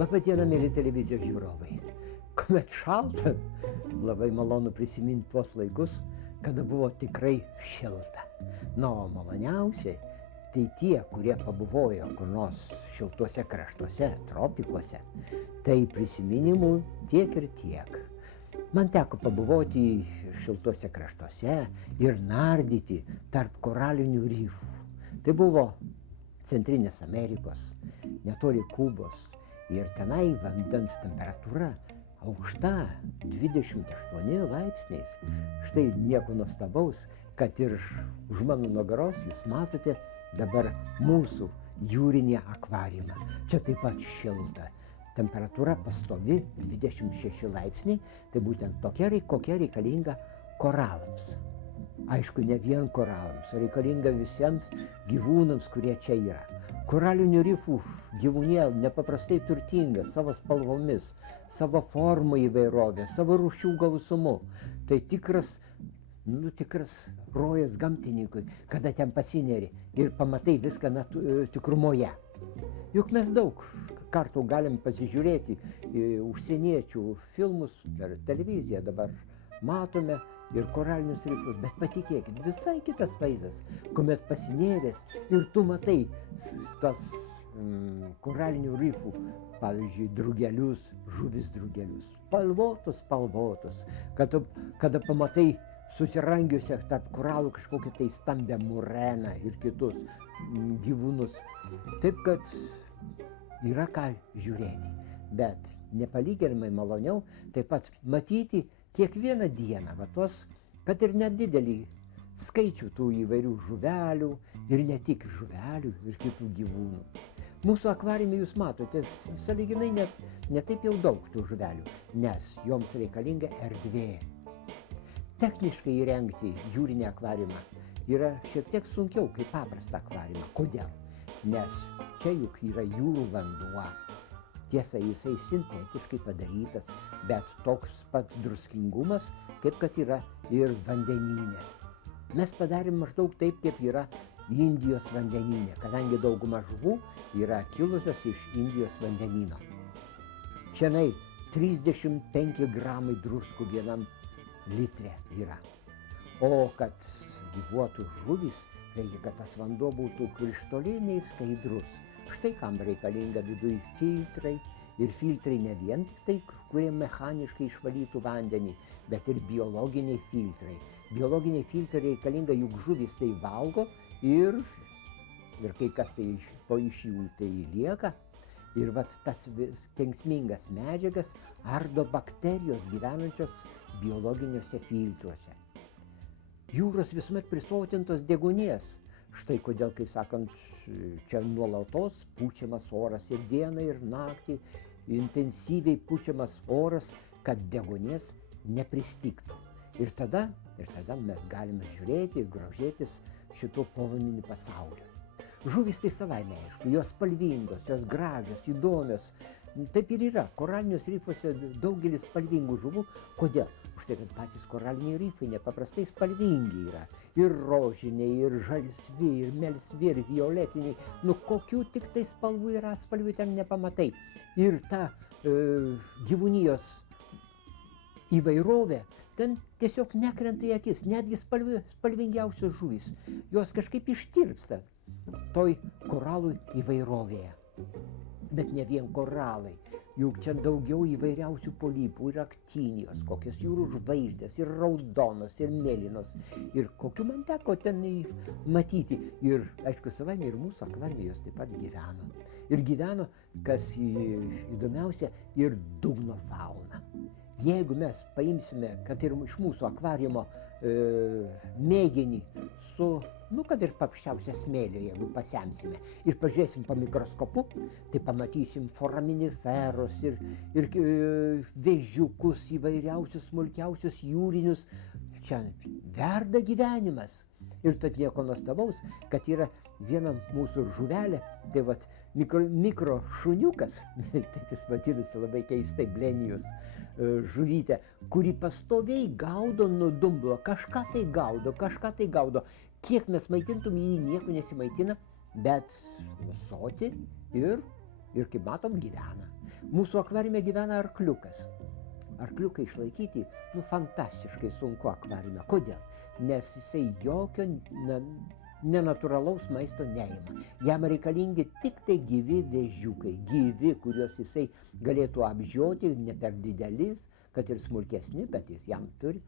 Labą dieną, mėly televizijos žiūrovai. Kuomet šalta, labai malonu prisiminti tuos laikus, kada buvo tikrai šilta. Na, o maloniausiai, tai tie, kurie pabuvojo kur nors šiltuose kraštuose, tropikuose, tai prisiminimų tiek ir tiek. Man teko pabuvoti šiltuose kraštuose ir nardyti tarp koralinių rifų. Tai buvo Centrinės Amerikos, netoli Kubos. Ir tenai vandens temperatūra aukšta 28 laipsniais. Štai nieko nuostabaus, kad ir už mano nugaros jūs matote dabar mūsų jūrinį akvariumą. Čia taip pat šilta. Temperatūra pastovi 26 laipsniai, tai būtent tokia, kokia reikalinga koralams. Aišku, ne vien koralams, o reikalinga visiems gyvūnams, kurie čia yra. Koralinių rifų gyvūnija nepaprastai turtinga savo spalvomis, savo formų įvairovė, savo rūšių gausumu. Tai tikras rojas gamtininkui, kada ten pasineri ir pamatai viską tikrumoje. Juk mes daug kartų galim pasižiūrėti užsieniečių filmus per televiziją dabar matome ir koralinius rifus, bet patikėkit, visai kitas vaizdas, kuomet pasinėręs ir tu matai tas koralinių rifų, pavyzdžiui, drugelius, žuvis drugelius, spalvotus, kada pamatai susirangiusią tarp koralų kažkokią tai stambę mureną ir kitus gyvūnus. Taip, kad yra ką žiūrėti, bet nepalyginamai maloniau taip pat matyti kiekvieną dieną, kad ir nedidelį skaičių tų įvairių žuvelių ir ne tik žuvelių ir kitų gyvūnų. Mūsų akvariume jūs matote, sąlyginai ne taip jau daug tų žuvelių, nes joms reikalinga erdvė. Techniškai įrengti jūrinį akvariumą yra šiek tiek sunkiau kaip paprastą akvariumą. Kodėl? Nes čia juk yra jūrų vanduo. Tiesa, jisai sintetiškai padarytas, bet toks pat druskingumas, kaip kad yra ir vandenyne. Mes padarėm maždaug taip, kaip yra Indijos vandenyne, kadangi dauguma žuvų yra kilusios iš Indijos vandenyno. Čianai 35 gramai druskų vienam litre yra. O kad gyvuotų žuvis, reikia, kad tas vanduo būtų krištoliniai skaidrus. Štai kam reikalinga viduj filtrai. Ir filtrai ne vien tik tai, kurie mechaniškai išvalytų vandenį, bet ir biologiniai filtrai. Biologiniai filtrai reikalinga, juk žuvis tai valgo ir kai kas tai iš jų tai lieka. Ir tas kenksmingas medžiagas ardo bakterijos gyvenančios biologiniuose filtruose. Jūros visuomet prisotintos deguonies. Štai kodėl, kai sakant, čia nuolatos pučiamas oras ir dieną ir naktį, intensyviai pučiamas oras, kad deguonies nepristigtų. Ir tada mes galime žiūrėti ir grožėtis šito povandeniniu pasauliu. Žuvys tai savaime aišku, jos spalvingos, jos gražios, įdomios. Taip ir yra. Koraliniuose rifuose daugelis spalvingų žuvų. Kodėl? Už tai, kad patys koraliniai rifai nepaprastai spalvingi yra. Ir rožiniai, ir žalsvi, ir melsvi, ir violetiniai. Kokių tik tai spalvų yra, spalvių ten nepamatai. Ir ta gyvūnijos įvairovė ten tiesiog nekrenta į akis. Netgi spalvingiausios žuvys. Jos kažkaip ištirpsta toj koralų įvairovėje. Bet ne vien koralai, juk čia daugiau įvairiausių polipų ir aktinijos, kokios jūrų žvaigždės, ir raudonos, ir mėlynos, ir kokių man teko ten matyti. Ir, aišku, savaime ir mūsų akvariume jos taip pat gyveno. Ir gyveno, kas įdomiausia, ir dugno fauna. Jeigu mes paimsime, kad ir iš mūsų akvariumo mėginį su, kad ir paprasčiausia smėlio, jeigu pasemsime, ir pažiūrėsim po mikroskopu, tai pamatysim foraminiferus ir vėžiukus, įvairiausius smulkiausius jūrinius. Čia verda gyvenimas. Ir tad nieko nuostabaus, kad yra viena mūsų žuvelė, tai mikro šuniukas, taip jis vadinasi labai keistai, blenijus žuvytė, kuri pastoviai gaudo nuo dumblo, kažką tai gaudo. Kiek mes maitintum, jį nieko nesimaitina, bet soti ir kaip matom gyvena. Mūsų akvariume gyvena arkliukas. Arkliukai išlaikyti, fantastiškai sunku akvariume. Kodėl? Nes jisai jokio nenatūralaus maisto neima. Jam reikalingi tik tai gyvi vėžiukai, gyvi, kuriuos jisai galėtų apžioti, ne per didelis, kad ir smulkesni, bet jis jam turi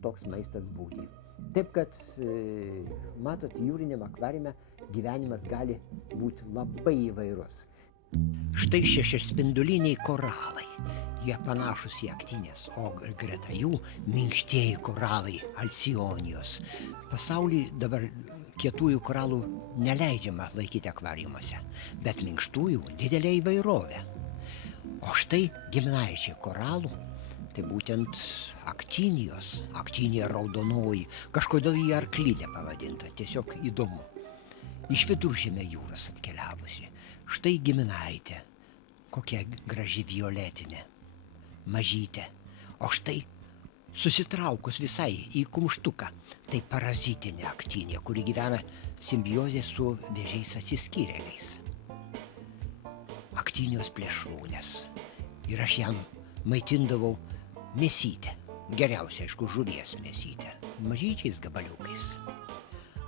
toks maistas būti. Taip kad, matot, jūriniam akvariume gyvenimas gali būti labai įvairus. Štai šešiaspinduliniai koralai. Jie panašus į aktinės, o greta jų minkštieji koralai, alcionijos. Pasauly dabar kietųjų koralų neleidžiama laikyti akvariumuose, bet minkštųjų didelė įvairovė. O štai giminaičiai koralų, tai būtent aktinijos, aktinija raudonoji, kažkodėl jį arklinė pavadinta, tiesiog įdomu. Iš Viduržemio jūros atkeliavusi. Štai giminaitė, kokia graži violetinė, mažytė. O štai susitraukus visai į kumštuką, tai parazitinė aktinė, kuri gyvena simbiozė su vėžiais atsiskyrėliais. Aktinijos plėšrūnės. Ir aš jam maitindavau mėsytę. Geriausia, aišku, žuvies mėsytę. Mažyčiais gabaliukais.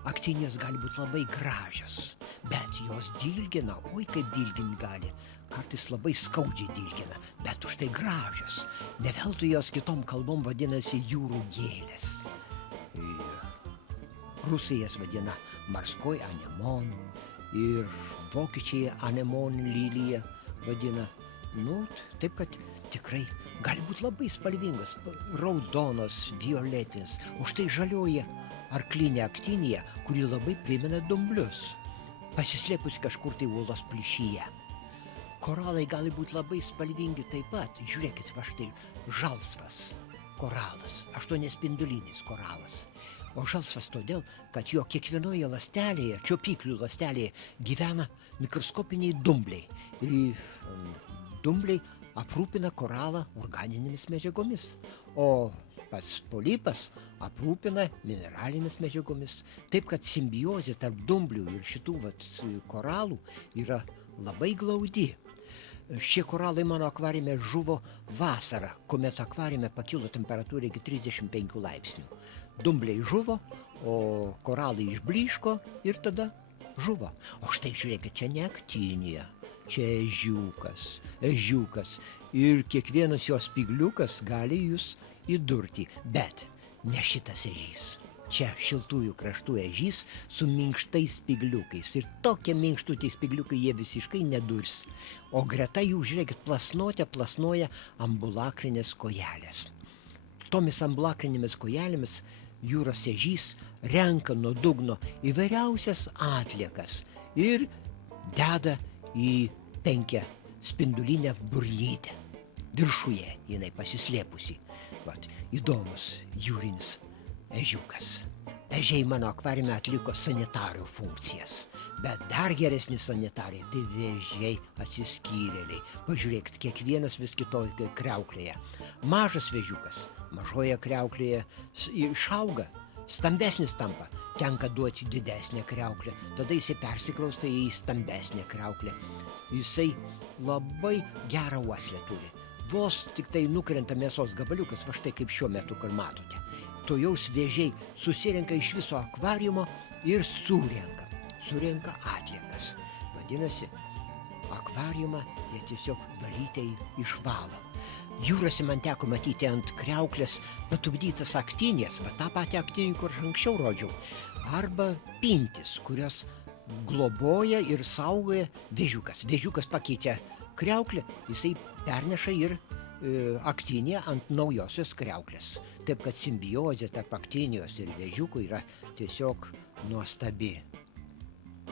Aktinijos gali būti labai gražios, bet jos dilgina, oi kaip dilginti gali. Kartais labai skaudžiai dilgina, bet už tai gražios. Ne veltui jos kitom kalbom vadinasi jūrų gėlės. Rusai jas vadina marskoj anemon ir vokiečiai anemon lilija vadina. Taip kad tikrai gali būti labai spalvingos, raudonos, violetinės. Už tai žalioji arklinė aktinija, kuri labai primena dumblius, pasislėpus kažkur tai uolos plyšyje. Koralai gali būti labai spalvingi taip pat. Žiūrėkit, va štai žalsvas koralas, aštuoniaspindulinis koralas. O žalsvas todėl, kad jo kiekvienoje ląstelėje, čiuopiklių ląstelėje gyvena mikroskopiniai dumbliai. Ir dumbliai aprūpina koralą organinėmis medžiagomis, o pats polipas aprūpina mineralinėmis medžiagomis. Taip kad simbiozė tarp dumblių ir šitų koralų yra labai glaudi. Šie koralai mano akvariume žuvo vasarą, kuomet akvariume pakilo temperatūra iki 35 laipsnių. Dumbliai žuvo, o koralai išblyško ir tada žuvo. O štai žiūrėkit, čia ne aktinija, čia ežiukas. Ir kiekvienas jos spygliukas gali jūs įdurti, bet ne šitas ežys. Čia šiltųjų kraštų ežys su minkštais spygliukais. Ir tokie minkštutį spygliukai jie visiškai nedurs. O greta jų, žiūrėkit, plasnoja ambulakrinės kojelės. Tomis ambulakrinėmis kojelėmis jūros ežys renka nuo dugno įvairiausias atliekas ir deda į 5 spindulinę burnytę. Viršuje jinai pasislėpusi. Įdomus jūrinis ežiukas. Ežiai mano akvariume atliko sanitarių funkcijas. Bet dar geresni sanitarai, tai vėžiai atsiskyrėliai. Pažiūrėkit, kiekvienas vis kitokioje kriauklėje. Mažas vėžiukas mažoje kriauklėje išauga, stambesnis tampa. Tenka duoti didesnę kriauklę, tada jisai persikrausta į stambesnę kriauklę. Jisai labai gerą uoslę turi. Vos tik tai nukrenta mėsos gabaliukas, va štai kaip šiuo metu, kur matote. Tuojaus vėžiai susirenka iš viso akvariumo ir surenka atliekas. Vadinasi, akvariumą jie tiesiog valytei išvalo. Jūrose man teko matyti ant kriauklės patupdytas aktinės, va tą patį aktinį, kur aš anksčiau rodžiau, arba pintis, kurios globoja ir saugoja vėžiukas. Vėžiukas pakeičia kriauklę, jisai perneša ir aktinė ant naujosios kriauklės. Taip kad simbiozė tarp aktinijos ir vėžiukų yra tiesiog nuostabi.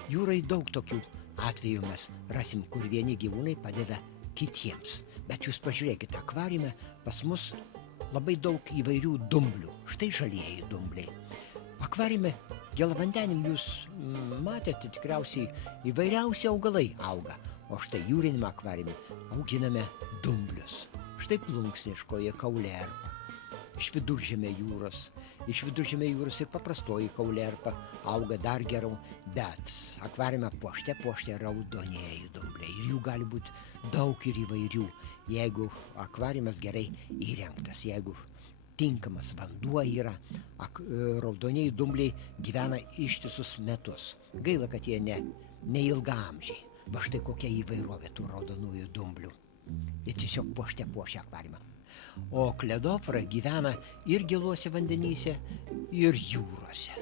Jūrai daug tokių atvejų mes rasim, kur vieni gyvūnai padeda kitiems. Bet jūs pažiūrėkite, akvariume pas mus labai daug įvairių dumblių. Štai žalieji dumbliai. Akvariume gėlavandenim jūs matėte tikriausiai įvairiausi augalai auga. O štai jūrinėme akvariume auginame dumblius. Štai plunksniškoji kaulerpa. iš Viduržemio jūros. Iš Viduržemio jūros ir paprastoji kaulerpa auga dar geriau, bet akvariume puošte raudonieji dumbliai. Ir jų gali būti daug ir įvairių, jeigu akvariumas gerai įrengtas, jeigu tinkamas vanduo yra, raudonieji dumbliai gyvena ištisus metus. Gaila, kad jie ne ilgaamžiai. Va štai kokia įvairovė tų raudonųjų dumblių. Jie tiesiog puošia akvariumą. O kledofora gyvena ir giluose vandenyse, ir jūrose.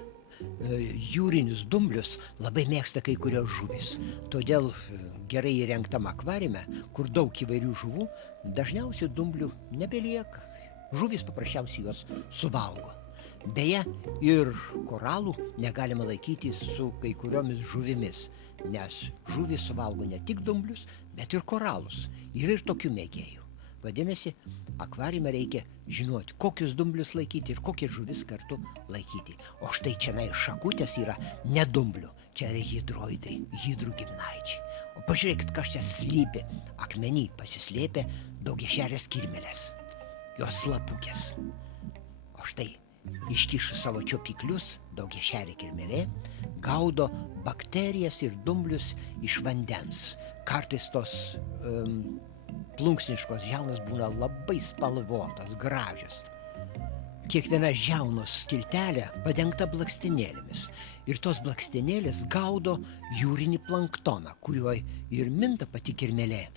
Jūrinius dumblius labai mėgsta kai kurios žuvys. Todėl gerai įrengtam akvariume, kur daug įvairių žuvų, dažniausiai dumblių nebelieka. Žuvys paprasčiausiai juos suvalgo. Beje, ir koralų negalima laikyti su kai kuriomis žuvimis, nes žuvys suvalgo ne tik dumblius, bet ir koralus. Yra ir tokių mėgėjų. Vadinasi, akvariume reikia žinoti, kokius dumblius laikyti ir kokias žuvis kartu laikyti. O štai čia šakutės yra ne dumblių, čia yra hidroidai, hidrų giminaičiai. O pažiūrėkit, kas čia slypi. Akmenį pasislėpė daugiašerės kirmėlės, jos slapukės. O štai iškišus savo čiopiklius, daugiašerė kirmėlė gaudo bakterijas ir dumblius iš vandens. Kartais tos plunksniškos žiaunos būna labai spalvotos, gražios. Kiekviena žiaunos skiltelė padengta blakstienėlėmis. Ir tos blakstienėlės gaudo jūrinį planktoną, kuriuo ir minta pati kirmėlė.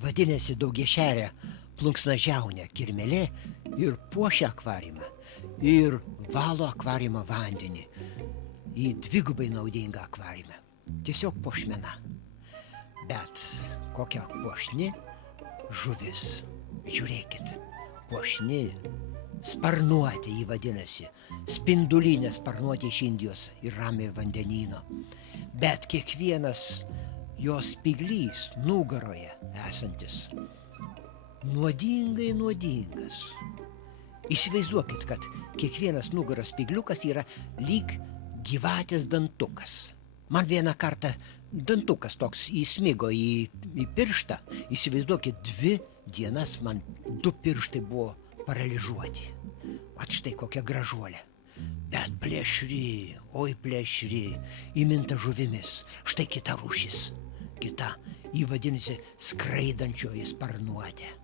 Vadinasi, daugiašerė plunksnažiaunė kirmėlė ir puošia akvariumą, ir valo akvariumo vandenį į dvigubai naudingą akvariumą. Tiesiog puošmena. Bet kokia puošni žuvis. Žiūrėkit, puošni, sparnuotė jį vadinasi, spindulinė sparnuotė iš Indijos ir Ramiojo vandenyno. Bet kiekvienas jos spyglys nugaroje esantis nuodingas. Įsivaizduokit, kad kiekvienas nugaros spygliukas yra lyg gyvatės dantukas. Man vieną kartą dantukas toks įsmigo į pirštą. Įsivaizduokit, 2 dienas man 2 pirštai buvo paralyžuoti. At štai kokia gražuolė. Bet plėšri, oi plėšri, įminta žuvimis. Štai kita rūšis. Kita, jį vadinasi skraidančioji sparnuotė.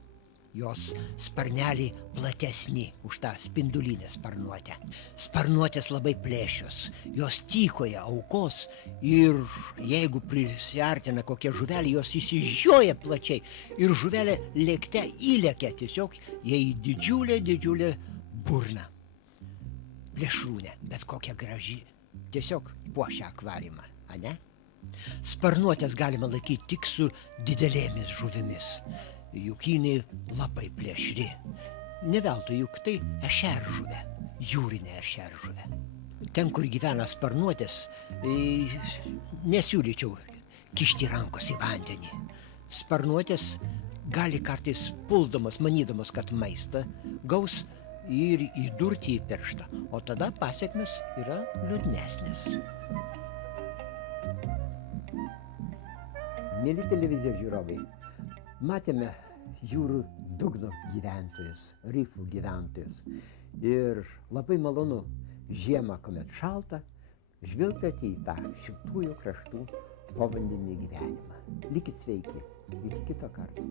Jos sparneliai platesni už tą spindulinę sparnuotę. Sparnuotės labai plėšios, jos tykoja aukos ir jeigu prisiartina kokia žuvelė, jos įsižioja plačiai ir žuvelė lėkte įlekia tiesiog jai didžiulė burna. Plėšrūnė, bet kokia graži, tiesiog puošia akvariumą, ane? Sparnuotės galima laikyti tik su didelėmis žuvimis. Juk jinai labai plėšri. Ne veltui, juk tai ešeržuvė, jūrinė ešeržuvė. Ten, kur gyvena sparnuotės, nesiūlyčiau kišti rankos į vandenį. Sparnuotės gali kartais puldamos, manydamos, kad maistą gaus ir įdurti į pirštą, o tada pasekmės yra liūdnesnės. Mieli televizijos žiūrovai, matėme jūrų dugno gyventojus, rifų gyventojus. Ir labai malonu žiemą, kuomet šalta, žvilgtelti į tą šiltųjų kraštų povandeninį gyvenimą. Likit sveiki, iki kito karto.